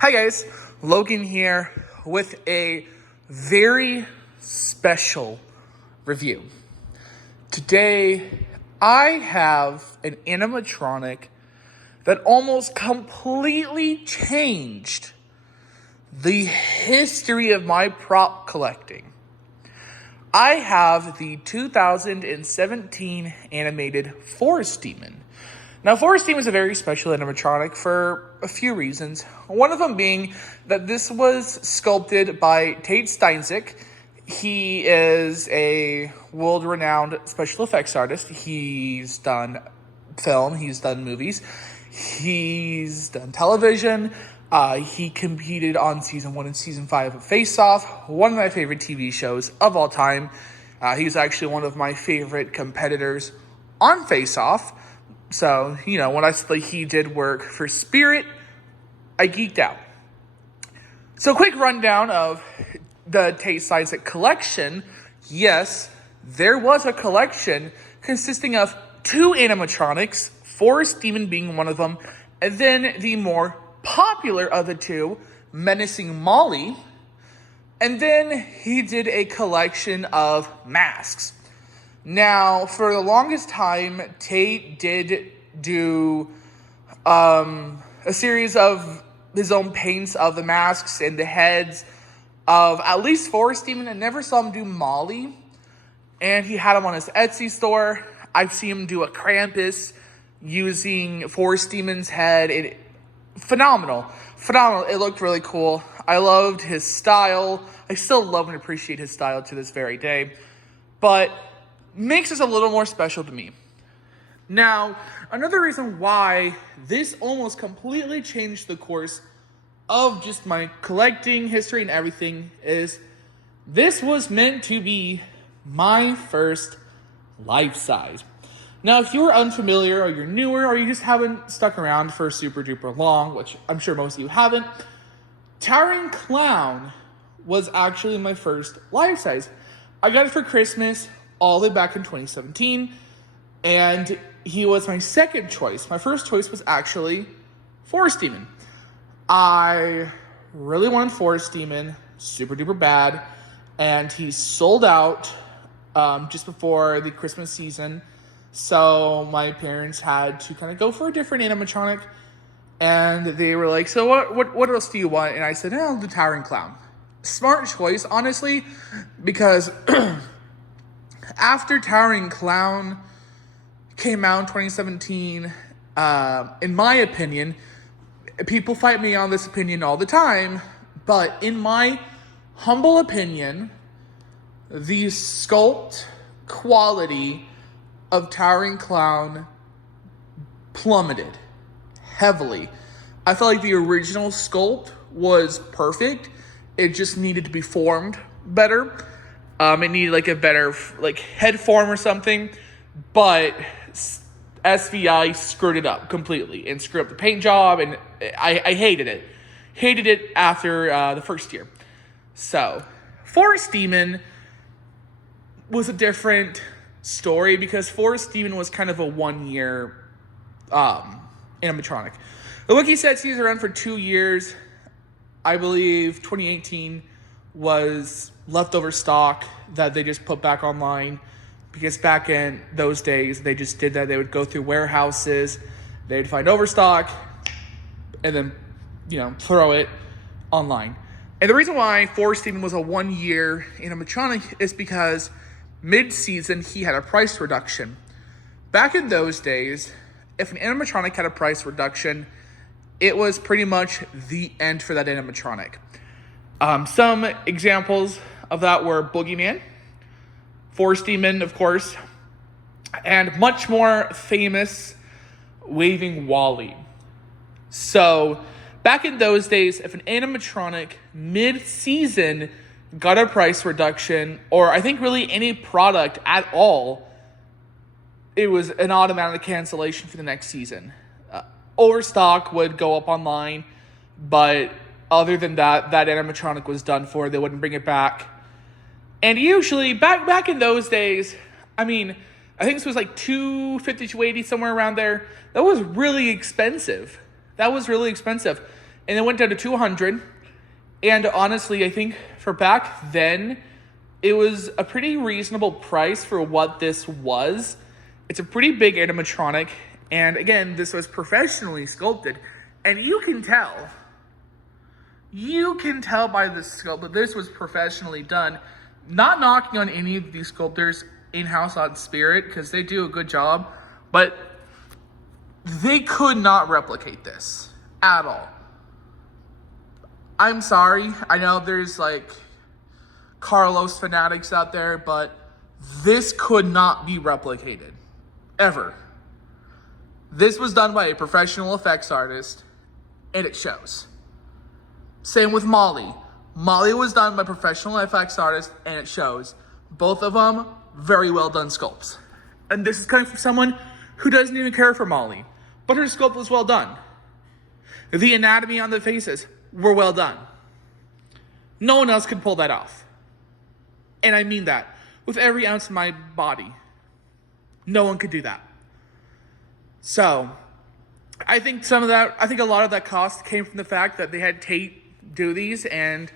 Hi guys, Logan here with a very special review. Today, I have an animatronic that almost completely changed the history of my prop collecting. I have the 2017 animated Forest Demon. Now, Forest Demon is a very special animatronic for a few reasons. One of them being that this was sculpted by Tate Steinsick. He is a world-renowned special effects artist. He's done film, he's done movies, he's done television. He competed on season 1 and season 5 of Face Off, one of my favorite TV shows of all time. He was actually one of my favorite competitors on Face Off. So, when I saw he did work for Spirit, I geeked out. So, quick rundown of the Tate Steinsick collection. Yes, there was a collection consisting of 2 animatronics, Forest Demon being one of them, and then the more popular of the 2, Menacing Molly. And then he did a collection of masks. Now, for the longest time, Tate did do a series of his own paints of the masks and the heads of at least Forest Demon. I never saw him do Molly, and he had them on his Etsy store. I've seen him do a Krampus using Forest Demon's head. Phenomenal. It looked really cool. I loved his style. I still love and appreciate his style to this very day, but makes us a little more special to me. Now, another reason why this almost completely changed the course of just my collecting history and everything is this was meant to be my first life size. Now, if you're unfamiliar or you're newer or you just haven't stuck around for super duper long, which I'm sure most of you haven't, Towering Clown was actually my first life size. I got it for Christmas all the way back in 2017, and he was my second choice. My first choice was actually Forest Demon. I really wanted Forest Demon, super duper bad, and he sold out just before the Christmas season, so my parents had to kind of go for a different animatronic, and they were like, so what else do you want? And I said, the Towering Clown. Smart choice, honestly, because after Towering Clown came out in 2017, in my opinion, people fight me on this opinion all the time, but in my humble opinion, the sculpt quality of Towering Clown plummeted heavily. I felt like the original sculpt was perfect. It just needed to be formed better. It needed like a better head form or something, but SVI screwed it up completely and screwed up the paint job, and I hated it. Hated it after the first year. So, Forest Demon was a different story because Forest Demon was kind of a 1-year animatronic. The wiki says he's around for 2 years. I believe 2018 was leftover stock that they just put back online because back in those days, they just did that. They would go through warehouses, they'd find overstock, and then, throw it online. And the reason why Forest Demon was a 1-year animatronic is because mid-season, he had a price reduction. Back in those days, if an animatronic had a price reduction, it was pretty much the end for that animatronic. Some examples of that were Boogeyman, Forest Demon, of course, and much more famous, Waving Wally. So, back in those days, if an animatronic mid-season got a price reduction, or I think really any product at all, it was an automatic cancellation for the next season. Overstock would go up online, but other than that, that animatronic was done for. They wouldn't bring it back. And usually, back in those days, I think this was like $250, $280, somewhere around there. That was really expensive. and it went down to 200. And honestly, I think for back then, it was a pretty reasonable price for what this was. It's a pretty big animatronic, and again, this was professionally sculpted, and you can tell by the sculpt that this was professionally done. Not knocking on any of these sculptors in-house on Spirit, because they do a good job, but they could not replicate this at all. I'm sorry, I know there's like Carlos fanatics out there, but this could not be replicated, ever. This was done by a professional effects artist, and it shows. Same with Molly. Molly was done by a professional effects artist, and it shows. Both of them, very well done sculpts. And this is coming from someone who doesn't even care for Molly, but her sculpt was well done. The anatomy on the faces were well done. No one else could pull that off. And I mean that with every ounce of my body. No one could do that. So, I think a lot of that cost came from the fact that they had Tate do these, and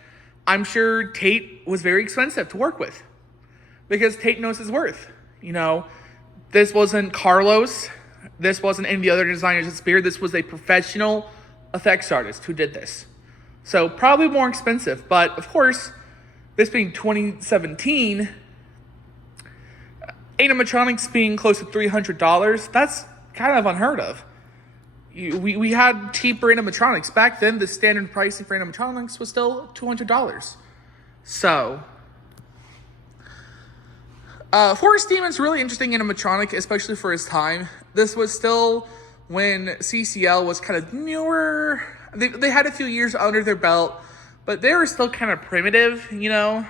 I'm sure Tate was very expensive to work with, because Tate knows his worth. You know, this wasn't Carlos, this wasn't any of the other designers at Spirit, this was a professional effects artist who did this. So probably more expensive, but of course, this being 2017, animatronics being close to $300, that's kind of unheard of. We had cheaper animatronics. Back then, the standard pricing for animatronics was still $200. So, Forest Demon's really interesting animatronic, especially for his time. This was still when CCL was kind of newer. They had a few years under their belt, but they were still kind of primitive, you know?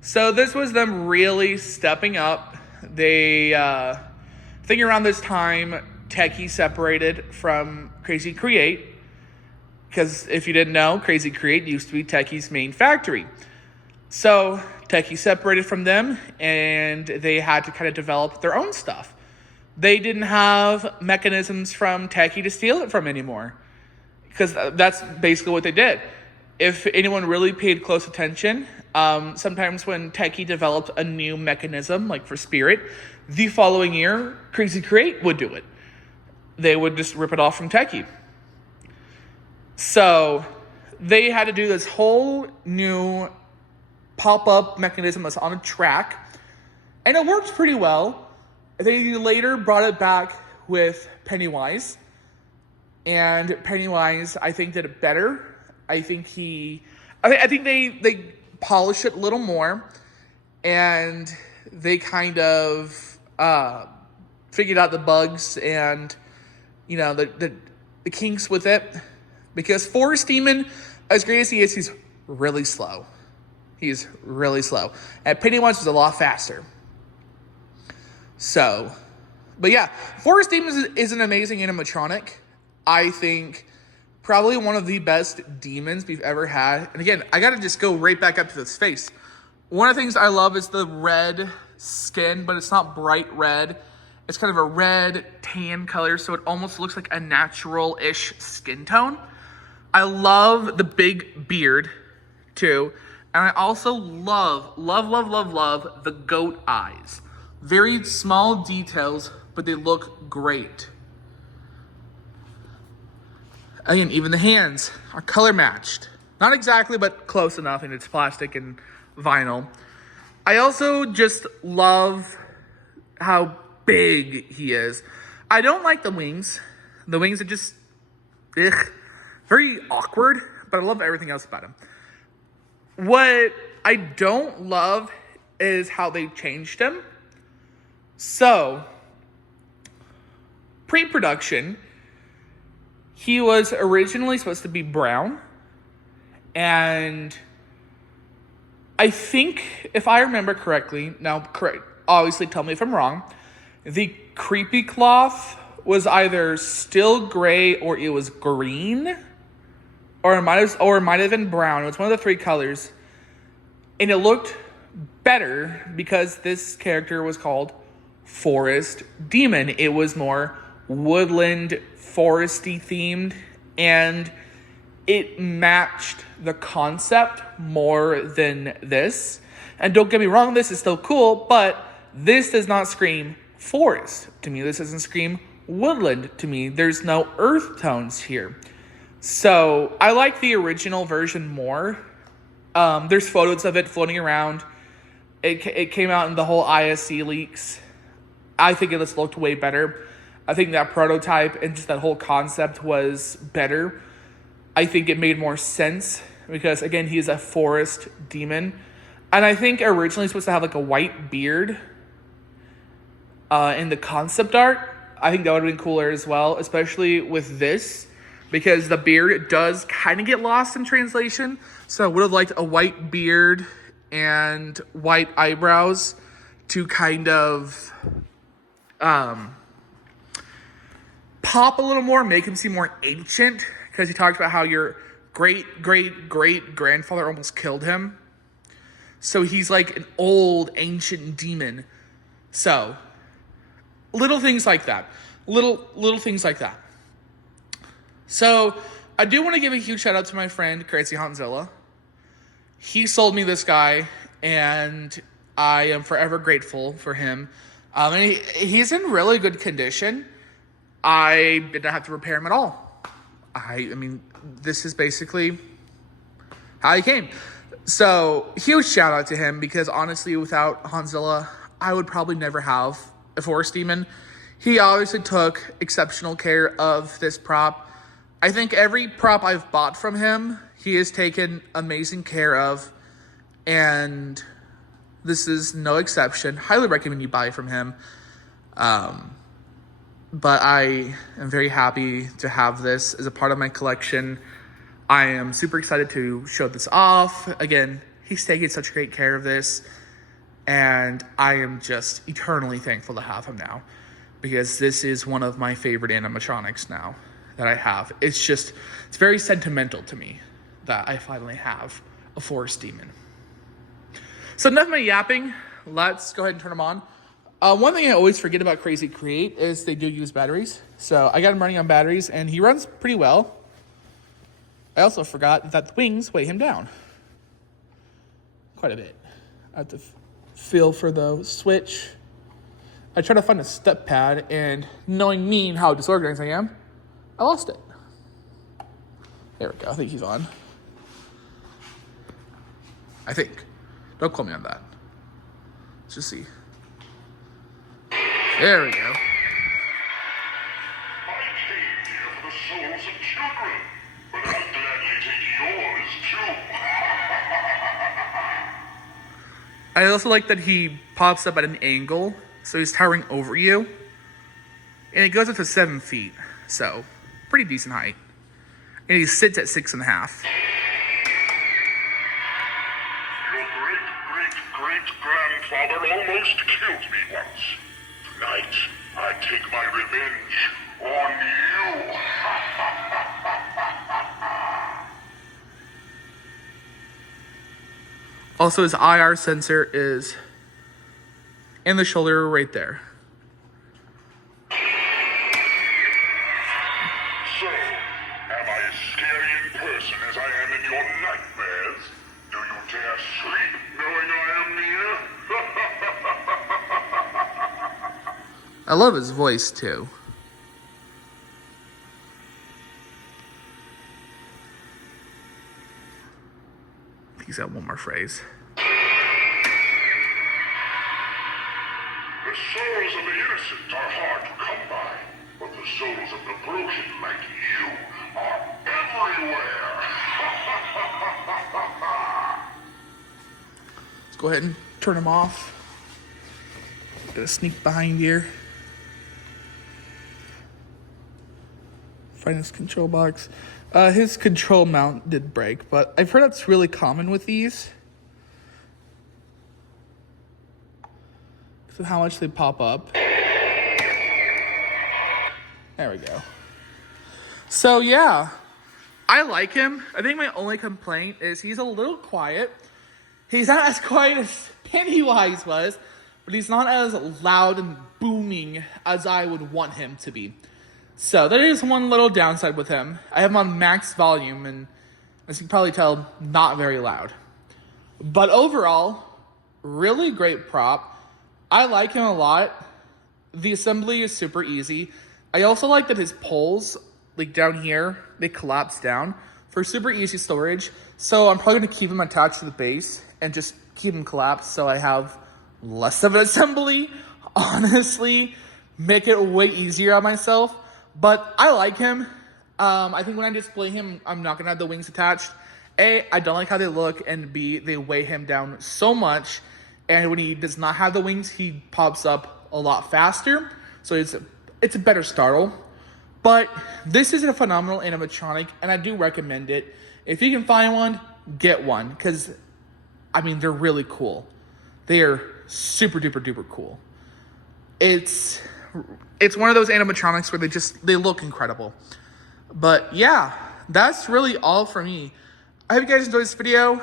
So this was them really stepping up. They, I think around this time, Techie separated from Crazy Create, because if you didn't know, Crazy Create used to be Techie's main factory. So Techie separated from them, and they had to kind of develop their own stuff. They didn't have mechanisms from Techie to steal it from anymore, because that's basically what they did. If anyone really paid close attention, sometimes when Techie developed a new mechanism, like for Spirit, the following year, Crazy Create would do it. They would just rip it off from Techie. So they had to do this whole new pop-up mechanism that's on a track, and it worked pretty well. They later brought it back with Pennywise, and Pennywise, I think, did it better. I think they polished it a little more, and they kind of figured out the bugs and, you know, the kinks with it. Because Forest Demon, as great as he is, he's really slow. He's really slow. And Pennywise was a lot faster. So, but yeah, Forest Demon is an amazing animatronic. I think probably one of the best demons we've ever had. And again, I gotta just go right back up to this face. One of the things I love is the red skin, but it's not bright red. It's kind of a red tan color, so it almost looks like a natural-ish skin tone. I love the big beard, too. And I also love the goat eyes. Very small details, but they look great. Again, even the hands are color matched. Not exactly, but close enough, and it's plastic and vinyl. I also just love how big he is. I don't like the wings. The wings are just, very awkward, but I love everything else about him. What I don't love is how they changed him. So, pre-production, he was originally supposed to be brown, and I think, if I remember correctly, obviously tell me if I'm wrong, the creepy cloth was either still gray or it was green, or it might have been brown. It was one of the three colors, and it looked better because this character was called Forest Demon. It was more woodland, foresty themed, and it matched the concept more than this. And don't get me wrong, this is still cool, but this does not scream forest to me. This doesn't scream woodland to me. There's no earth tones here. So I like the original version more. There's photos of it floating around. It came out in the whole ISC leaks. I think it just looked way better. I think that prototype and just that whole concept was better. I think it made more sense because, again, he is a forest demon. And I think originally supposed to have like a white beard in the concept art. I think that would have been cooler as well, especially with this, because the beard does kind of get lost in translation. So I would have liked a white beard and white eyebrows to kind of pop a little more, make him seem more ancient, because he talked about how your great-great-great-grandfather almost killed him. So he's like an old, ancient demon. So, little things like that. Little things like that. So, I do want to give a huge shout out to my friend, Crazy Hauntzilla. He sold me this guy, and I am forever grateful for him. And he's in really good condition. I did not have to repair him at all. I mean, this is basically how he came. So, huge shout out to him, because honestly, without Hauntzilla, I would probably never have a forest demon. He obviously took exceptional care of this prop. I think every prop I've bought from him, he has taken amazing care of, and this is no exception. Highly recommend you buy from him. But I am very happy to have this as a part of my collection. I am super excited to show this off. Again, he's taking such great care of this, and I am just eternally thankful to have him now, because this is one of my favorite animatronics now that I have. It's very sentimental to me that I finally have a forest demon. So enough of my yapping. Let's go ahead and turn them on. One thing I always forget about Crazy Create is they do use batteries. So I got him running on batteries, and he runs pretty well. I also forgot that the wings weigh him down quite a bit. I have to feel for the switch. I tried to find a step pad, and knowing me and how disorganized I am, I lost it. There we go. I think he's on. I think. Don't quote me on that. Let's just see. There we go. I came here for the souls of children, but I'll gladly take yours too. I also like that he pops up at an angle, so he's towering over you. And it goes up to 7 feet, so pretty decent height. And he sits at 6.5. Your great-great-great-grandfather almost killed me once. Tonight, I take my revenge on you. Also, his IR sensor is in the shoulder right there. So, am I as scary in person as I am in your nightmares? Do you dare sleep knowing I am near? I love his voice, too. He's got one more phrase. The souls of the innocent are hard to come by, but the souls of the broken like you are everywhere. Let's go ahead and turn him off. Gonna sneak behind here. Find his control box. His control mount did break, but I've heard that's really common with these. So how much they pop up. There we go. So yeah, I like him. I think my only complaint is he's a little quiet. He's not as quiet as Pennywise was, but he's not as loud and booming as I would want him to be. So that is one little downside with him. I have him on max volume, and as you can probably tell, not very loud. But overall, really great prop. I like him a lot. The assembly is super easy. I also like that his poles, like down here, they collapse down for super easy storage. So I'm probably gonna keep him attached to the base and just keep him collapsed so I have less of an assembly. Honestly, make it way easier on myself. But I like him. I think when I display him, I'm not gonna have the wings attached. A, I don't like how they look, and B, they weigh him down so much. And when he does not have the wings, he pops up a lot faster. So it's a better startle. But this is a phenomenal animatronic, and I do recommend it. If you can find one, get one, because I mean, they're really cool. They are super duper duper cool. It's one of those animatronics where they look incredible. But yeah, that's really all for me. I hope you guys enjoyed this video.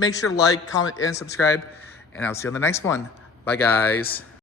Make sure to like, comment, and subscribe, and I'll see you on the next one. Bye, guys.